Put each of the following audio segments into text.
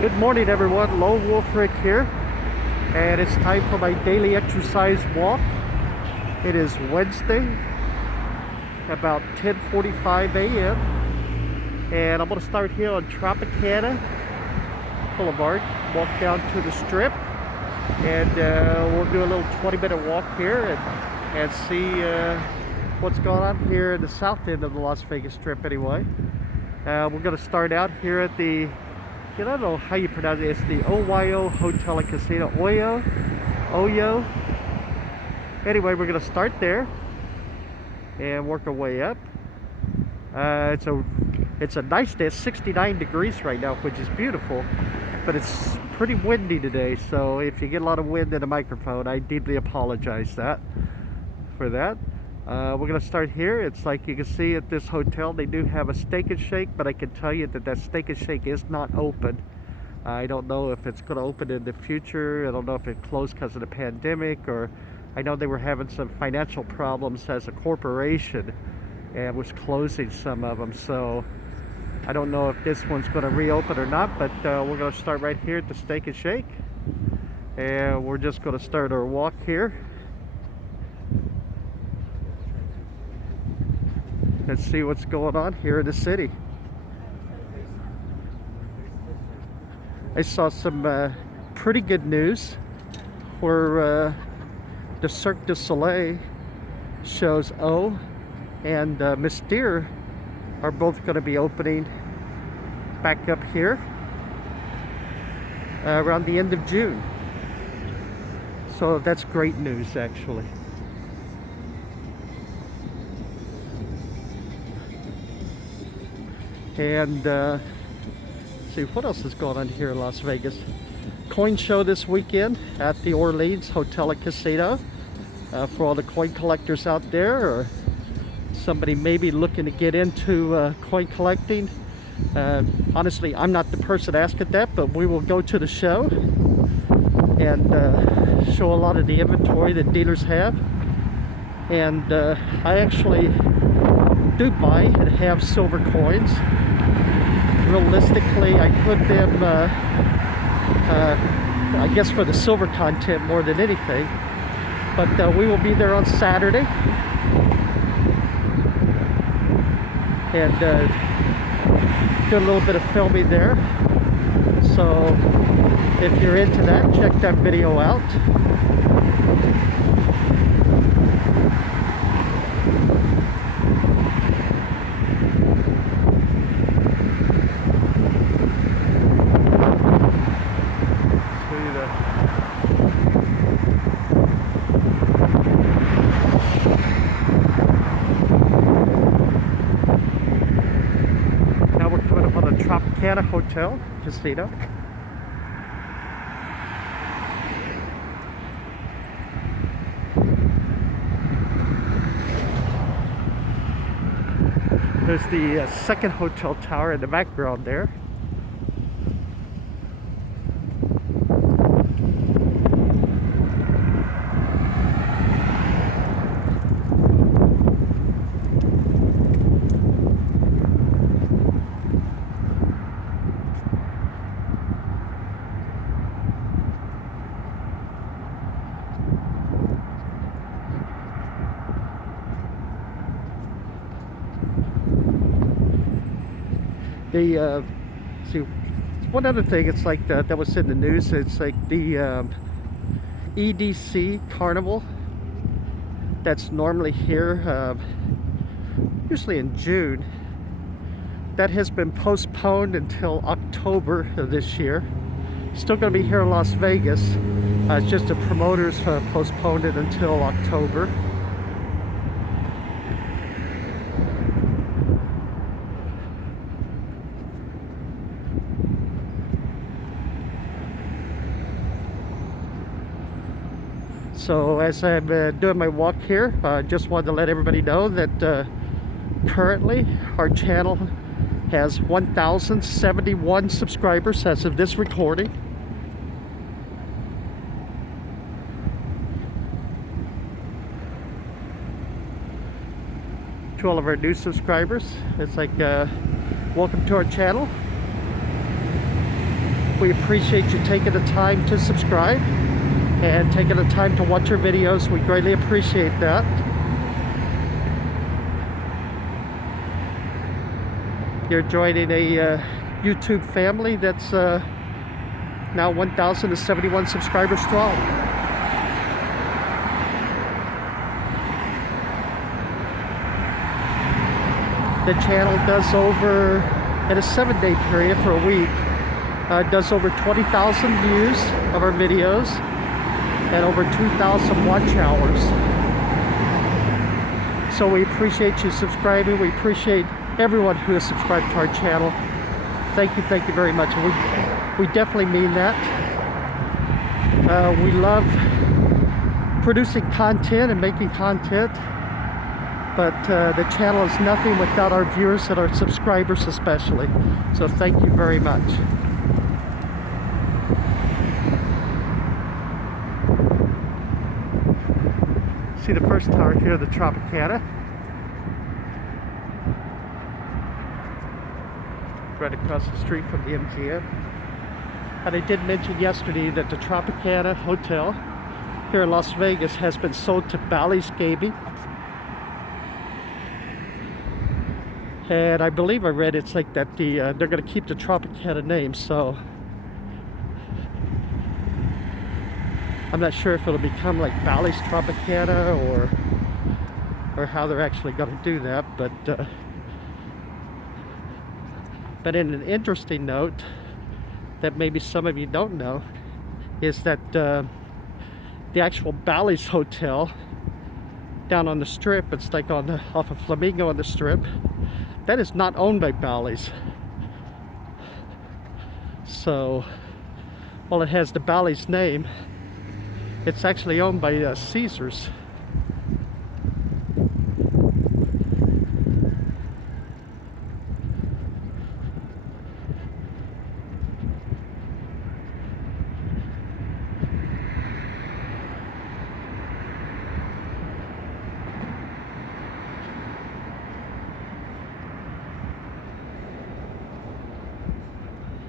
Good morning everyone, LoneWulfRick here, and it's time for my daily exercise walk. It is Wednesday, about 10:45 a.m. and I'm going to start here on Tropicana Boulevard, walk down to the Strip, and we'll do a little 20-minute walk here and see what's going on here in the south end of the Las Vegas Strip anyway. We're going to start out here at the, I don't know how you pronounce it, it's the Oyo Hotel and Casino, Oyo. Anyway, we're going to start there and work our way up. It's a nice day. It's 69 degrees right now, which is beautiful, but it's pretty windy today, so if you get a lot of wind in the microphone, I deeply apologize for that. We're going to start here. It's like you can see at this hotel, they do have a Steak and Shake, but I can tell you that Steak and Shake is not open. I don't know if it's going to open in the future. I don't know if it closed because of the pandemic, or I know they were having some financial problems as a corporation and was closing some of them, so I don't know if this one's going to reopen or not, but we're going to start right here at the Steak and Shake, and we're just going to start our walk here. Let's see what's going on here in the city. I saw some pretty good news where the Cirque du Soleil shows O and Mystere are both going to be opening back up here around the end of June. So that's great news, actually. And see what else is going on here in Las Vegas. Coin show this weekend at the Orleans Hotel and Casino for all the coin collectors out there, or somebody maybe looking to get into coin collecting. Honestly, I'm not the person asking that, but we will go to the show and show a lot of the inventory that dealers have. And I actually do buy and have silver coins. Realistically, I put them I guess for the silver content more than anything, but we will be there on Saturday and do a little bit of filming there, so if you're into that, check that video out. Tropicana Hotel Casino. There's the second hotel tower in the background there. See, one other thing, it's like that was in the news, it's like the EDC Carnival that's normally here usually in June, that has been postponed until October of this year. Still going to be here in Las Vegas, it's just the promoters postponed it until October. So as I'm doing my walk here, I just wanted to let everybody know that currently our channel has 1,071 subscribers as of this recording. To all of our new subscribers, it's like welcome to our channel. We appreciate you taking the time to subscribe and taking the time to watch our videos. We greatly appreciate that. You're joining a YouTube family that's now 1,071 subscribers strong. The channel does over, in a 7-day period for a week, does over 20,000 views of our videos and over 2,000 watch hours. So we appreciate you subscribing. We appreciate everyone who has subscribed to our channel. Thank you very much. We definitely mean that. We love producing content and making content, but the channel is nothing without our viewers and our subscribers especially. So thank you very much. See the first tower here, the Tropicana. Right across the street from the MGM. And I did mention yesterday that the Tropicana Hotel here in Las Vegas has been sold to Bally's Gaming. And I believe I read it's like that they're going to keep the Tropicana name, so I'm not sure if it'll become like Bally's Tropicana or how they're actually going to do that, but in an interesting note that maybe some of you don't know is that the actual Bally's Hotel down on the Strip, it's like off of Flamingo on the Strip, that is not owned by Bally's. So while it has the Bally's name, it's actually owned by Caesars.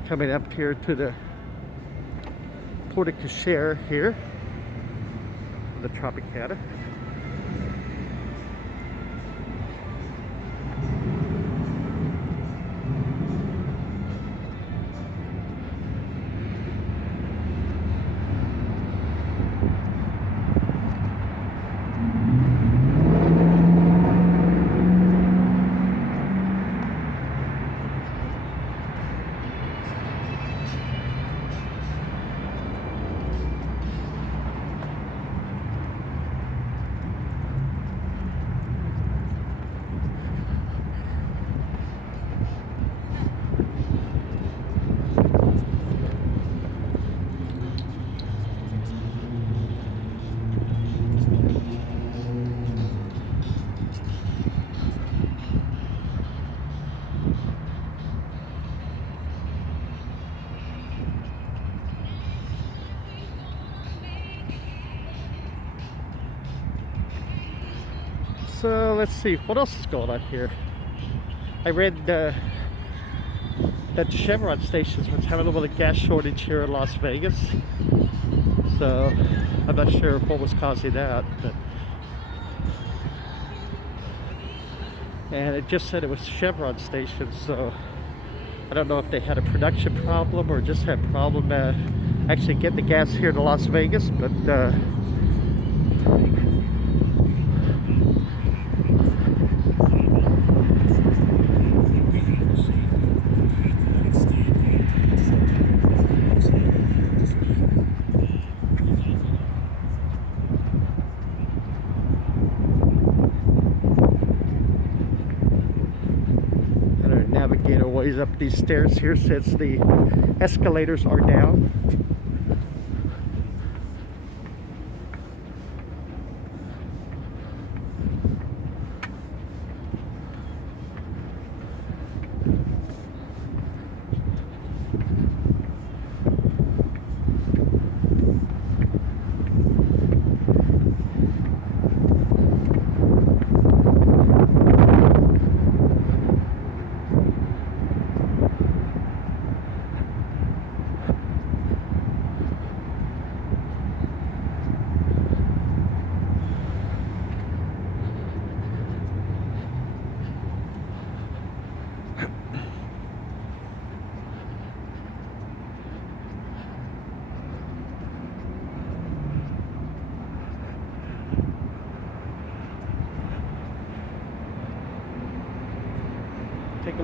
Coming up here to the porte-cochere here, the Tropicana. So let's see, what else is going on here? I read that Chevron stations was having a little bit of gas shortage here in Las Vegas. So I'm not sure what was causing that, but and it just said it was Chevron stations, so I don't know if they had a production problem or just had a problem actually getting the gas here to Las Vegas, but navigate our ways up these stairs here since the escalators are down.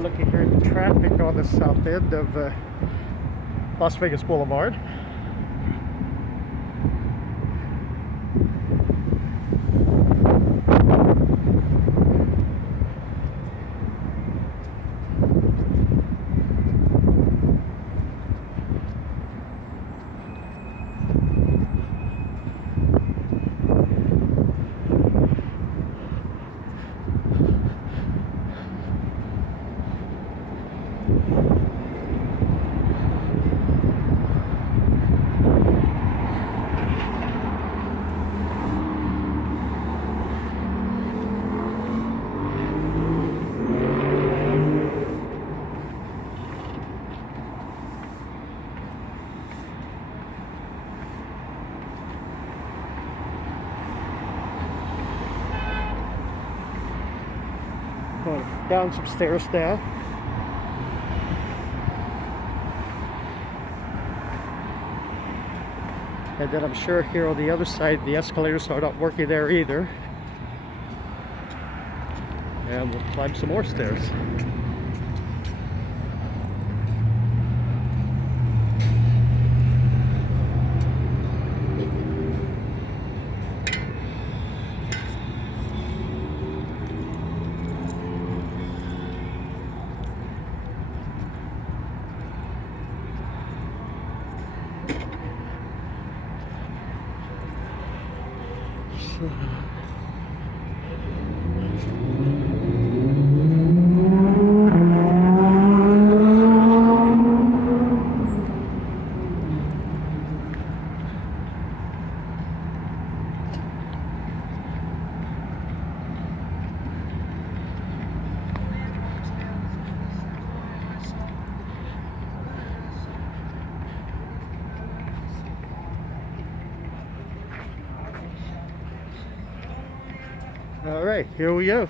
looking here at the traffic on the south end of Las Vegas Boulevard. Going down some stairs now. And then I'm sure here on the other side the escalators are not working there either. And we'll climb some more stairs. All right, here we go.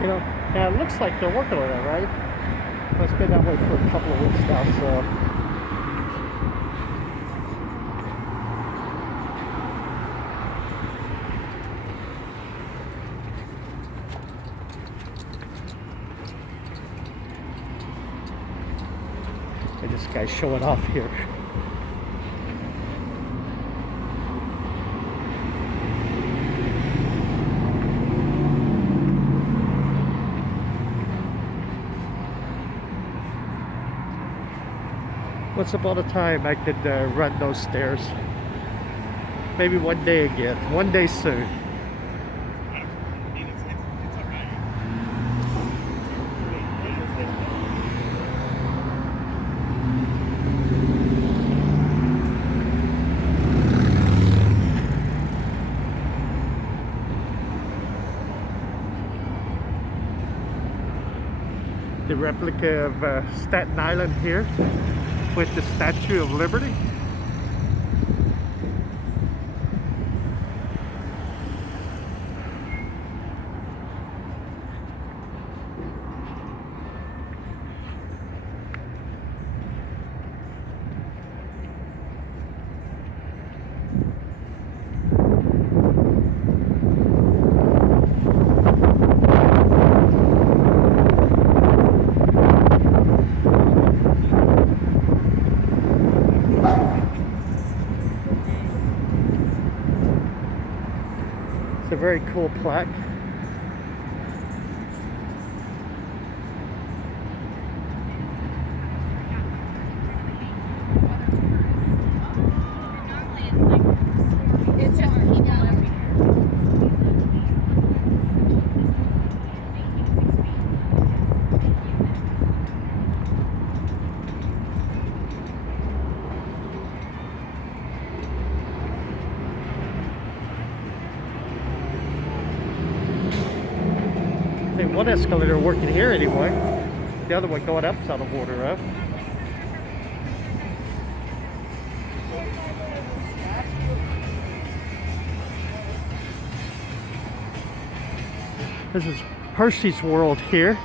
You know, yeah, it looks like they're working on it, right? Well, it's been that way for a couple of weeks now, so. And this guy's showing off here. Once upon a time I could run those stairs. Maybe one day again. One day soon. The replica of Staten Island here with the Statue of Liberty. a very cool plaque. It's just people over here. I think one escalator working here anyway. The other one going up's out of order, huh? This is Hershey's World here.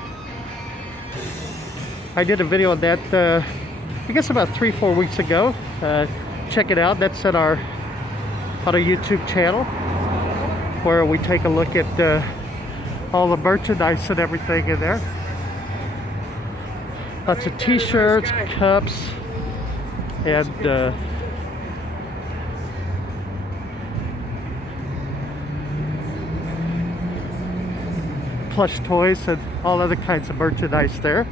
I did a video on that, I guess about 3-4 weeks ago. Check it out. That's on our YouTube channel, where we take a look at all the merchandise and everything in there. Lots of t-shirts, cups, and plush toys and all other kinds of merchandise there.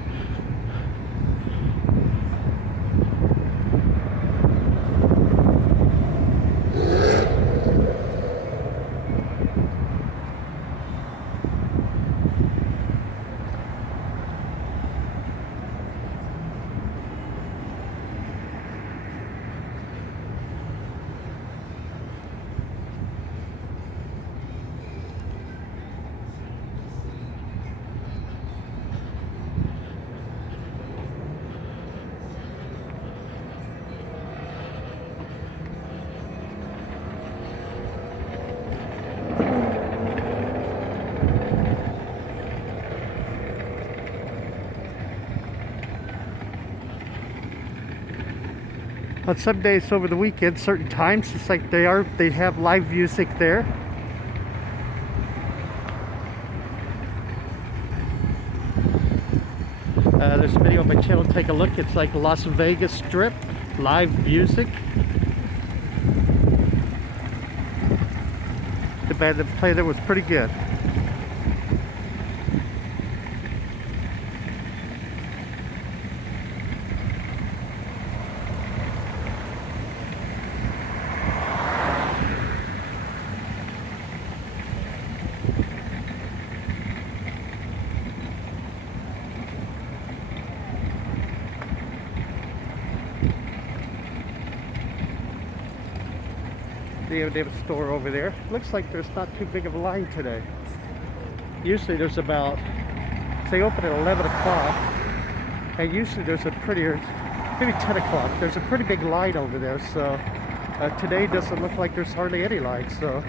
On some days over the weekend, certain times, it's like they have live music there. There's a video on my channel, take a look. It's like Las Vegas Strip, live music. The band that played there was pretty good. They have a store over there. Looks like there's not too big of a line today. Usually there's about, they open at 11 o'clock, and usually there's a prettier, maybe 10 o'clock. There's a pretty big line over there, so today doesn't look like there's hardly any line, so.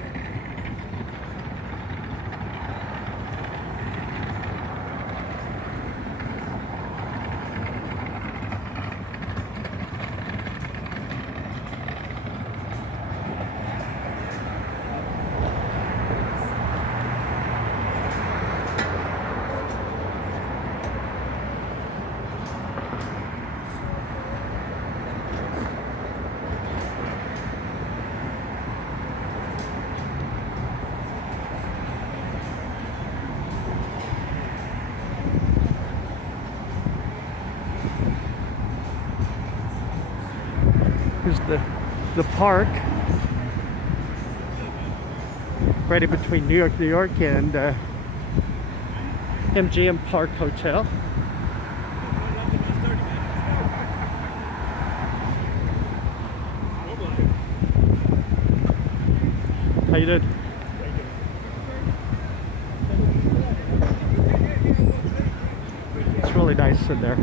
Here's the park, right in between New York, and MGM Park Hotel. How you doing? It's really nice in there.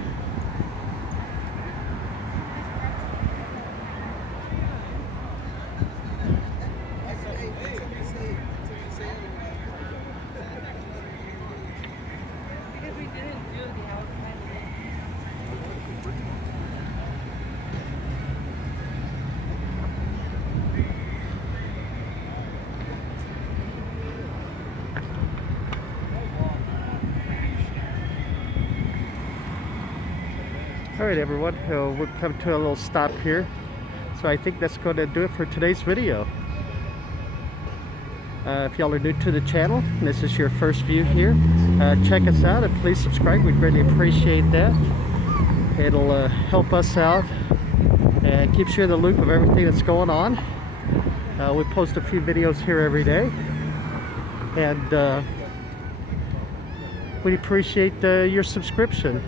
Alright everyone, we've come to a little stop here. So I think that's going to do it for today's video. If y'all are new to the channel and this is your first view here, check us out and please subscribe. We'd greatly appreciate that. It'll help us out and keeps you in the loop of everything that's going on. We post a few videos here every day, and we appreciate your subscription.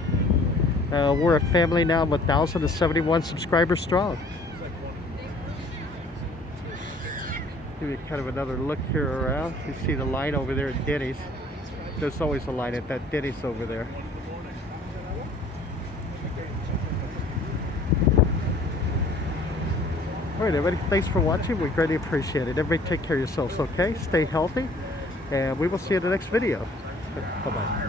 We're a family now of 1,071 subscribers strong. Give you kind of another look here around. You see the line over there at Denny's. There's always a line at that Denny's over there. Alright everybody, thanks for watching. We greatly appreciate it. Everybody take care of yourselves, okay? Stay healthy, and we will see you in the next video. Bye-bye.